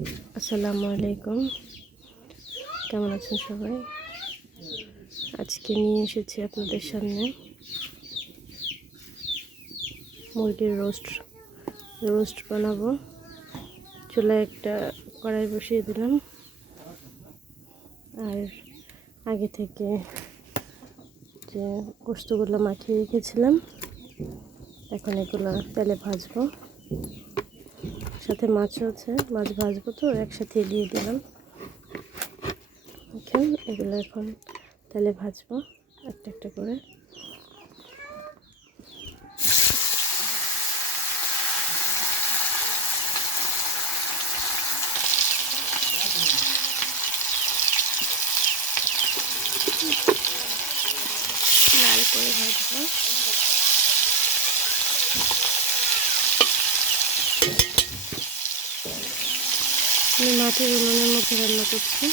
আসসালামু আলাইকুম, কেমন আছেন সবাই? আজকে নিয়ে এসেছি আপনাদের সামনে মুরগির রোস্ট বানাবো। চুলায় একটা কড়াই বসিয়ে দিলাম, আর আগে থেকে যে গোস্তগুলো মাখিয়ে রেখেছিলাম এখন এগুলো তেলে ভাজবো। সাথে মাছও আছে, মাছ ভাজবো তো একসাথে দিয়ে দিলাম। এগুলো এখন তেলে ভাজবো একটা একটা করে। লাল করে ভাজবো। আমি মাটির উনুনের মধ্যে রান্না করছি।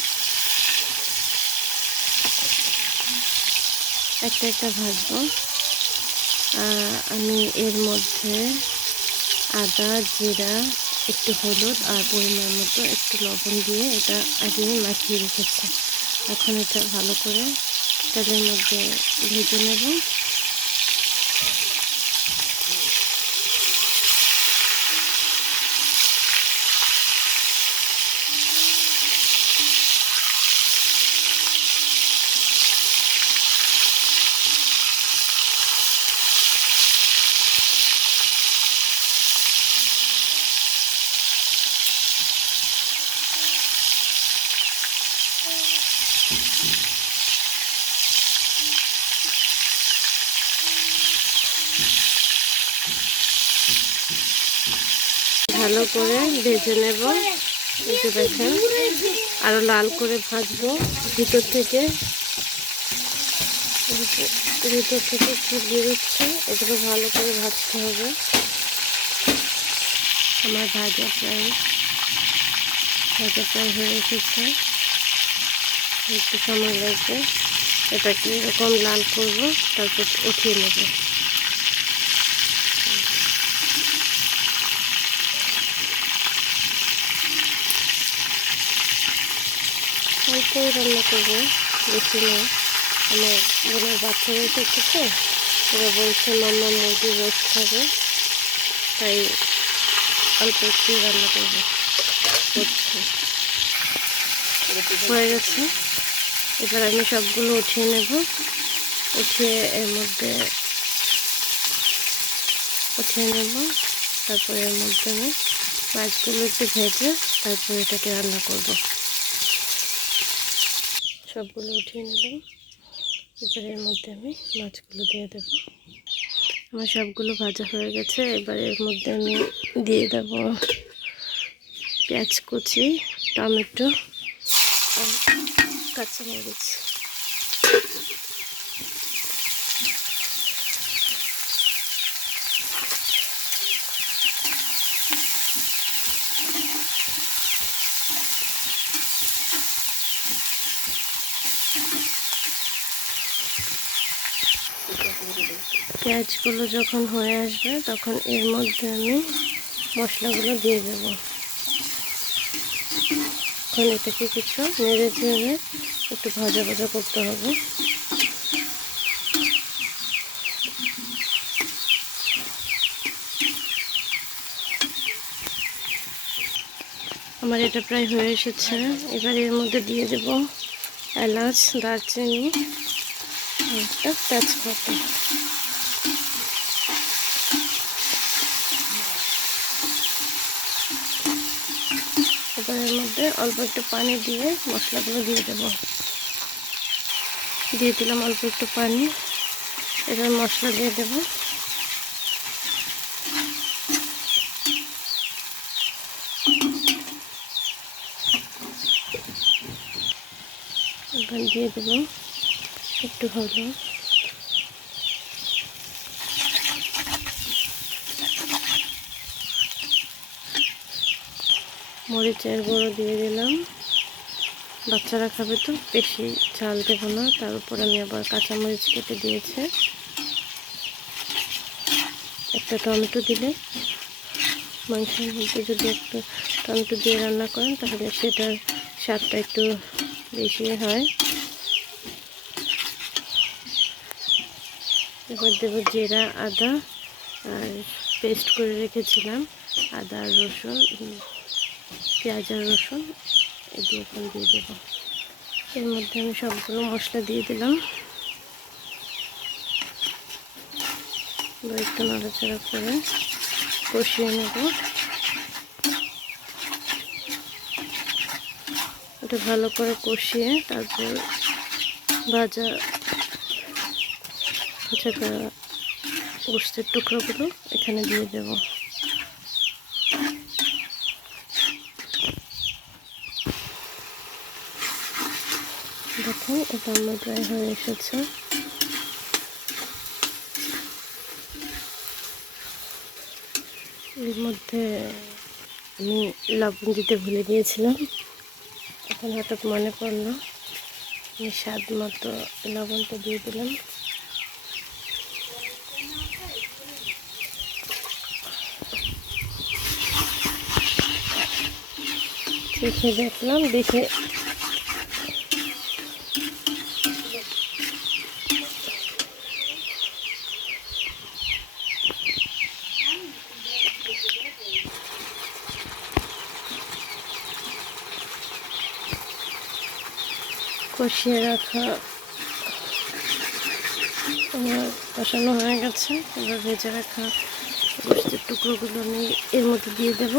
একটা একটা ভাজবো। আমি এর মধ্যে আদা, জিরা, একটু হলুদ আর পরিমাণ মতো একটু লবণ দিয়ে এটা আগে মাখিয়ে রেখেছি। এখন এটা ভালো করে তেলের মধ্যে ভেজে নেব। ভালো করে ভেজে নেব। একটু দেখেন, আরো লাল করে ভাজবো। ভিতর থেকে কি বেরোচ্ছে, এগুলো ভালো করে ভাজতে হবে। আমার ভাজা প্রায় হয়ে এসেছে, একটু সময় লাগবে। এটাকে এরকম লাল করব, তারপর উঠিয়ে নেব। অল্পই রান্না করবো, বেশি না। আমার বোনের বাচ্চা হয়েছে তো, ওরা বলছে মাম্মা মুরগির রোস্ট খাবে, তাই অল্প একটু রান্না করবো। হয়ে গেছে, এবার আমি সবগুলো উঠিয়ে নেব। তারপরে এর মধ্যে আমি মাছগুলো একটু ভেজে তারপরে এটাকে রান্না করব। সবগুলো উঠিয়ে নিলাম, এবার এর মধ্যে আমি মাছগুলো দিয়ে দেব। আমার সবগুলো ভাজা হয়ে গেছে। এবার এর মধ্যে আমি দিয়ে দেব পেঁয়াজ কুচি, টমেটো আর কাঁচামরিচ। পেঁয়াজগুলো যখন হয়ে আসবে তখন এর মধ্যে আমি মশলাগুলো দিয়ে দেব। এখন এটাকে কিছু নেড়ে চেড়ে একটু ভাজা করতে হবে। আমার এটা প্রায় হয়ে এসেছে। এবার এর মধ্যে দিয়ে দেব এলাচ, দারচিনি, একটা তেজপাতা। এবার এর মধ্যে অল্প একটু পানি দিয়ে মশলাগুলো দিয়ে দেব। দিয়ে দিলাম অল্প একটু পানি। এবার মশলা দিয়ে দেব। এবার দিয়ে দেব একটু হলুদ, মরিচের গুঁড়ো দিয়ে দিলাম। বাচ্চারা খাবে তো বেশি ঝাল দেব না। তার উপর আমি আবার কাঁচামরিচ কেটে দিয়েছি। একটা টমেটো দিলে, মাংসের মধ্যে যদি একটু টমেটো দিয়ে রান্না করেন তাহলে সেটার স্বাদটা একটু বেশি হয়। এবার দেবো জিরা, আদা আর পেস্ট করে রেখেছিলাম আদা আর রসুন, পেঁয়াজ আর রসুন, এটি এখন দিয়ে দেবো। এর মধ্যে আমি সবগুলো মশলা দিয়ে দিলাম। একটু নাড়াচাড়া করে কষিয়ে নেব। এটা ভালো করে কষিয়ে তারপর ভাজা গোস্তের টুকরোগুলো এখানে দিয়ে দেব। দেখুন এটা আমার প্রায় হয়ে এসেছে। এর মধ্যে আমি লবণ দিতে ভুলে গিয়েছিলাম, এখন হঠাৎ মনে পড়লো, আমি স্বাদ মতো লবণটা দিয়ে দিলাম। দেখে দেখলাম, দেখে কষিয়ে রাখা আমার কষানো হয়ে গেছে। এবার ভেজে রাখা গোস্তের টুকরোগুলো আমি এর মধ্যে দিয়ে দেব।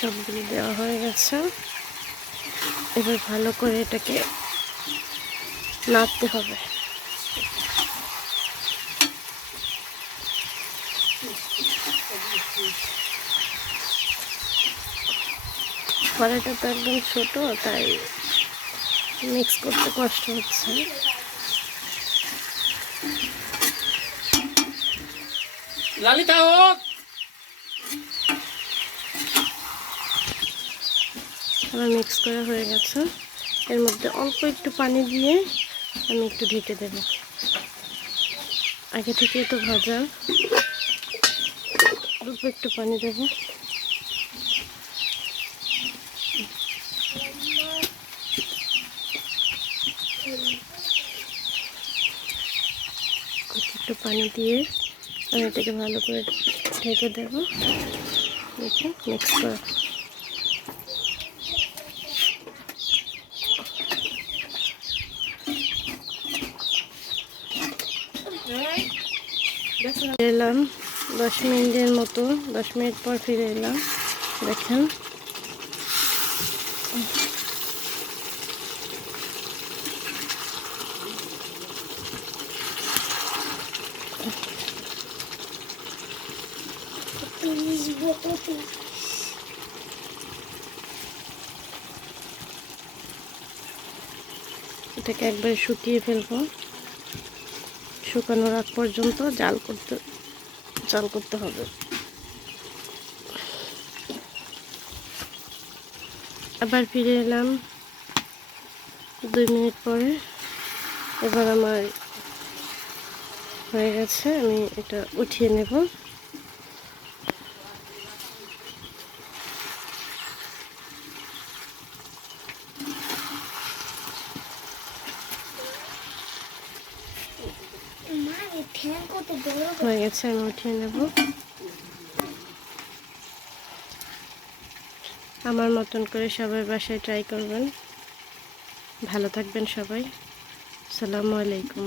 সবগুলো দেওয়া হয়ে গেছে। এবার ভালো করে এটাকে নাড়তে হবে। কড়াইটা তো একদম ছোট, তাই মিক্স করতে কষ্ট হচ্ছে। আমার মিক্স করা হয়ে গেছে। এর মধ্যে অল্প একটু পানি দিয়ে আমি একটু ঢেকে দেব। আগে থেকে তো ভাজা, অল্প একটু পানি দেব। একটু পানি দিয়ে আমি এটাকে ভালো করে ঢেকে দেব। দেখে মিক্স করা। এলাম 10 মিনিটের মতো, 10 মিনিট পর ফিরে এলাম। দেখেন এটাকে একবারে শুকিয়ে ফেলবো। শুকানোর আগ পর্যন্ত জাল করতে হবে। আবার ফিরে এলাম 2 মিনিট পরে। এবার আমার হয়ে গেছে, আমি এটা উঠিয়ে নেব। হয়ে গেছে, আমি উঠিয়ে নেব। আমার মতন করে সবাই বাসায় ট্রাই করবেন। ভালো থাকবেন সবাই। আসসালামু আলাইকুম।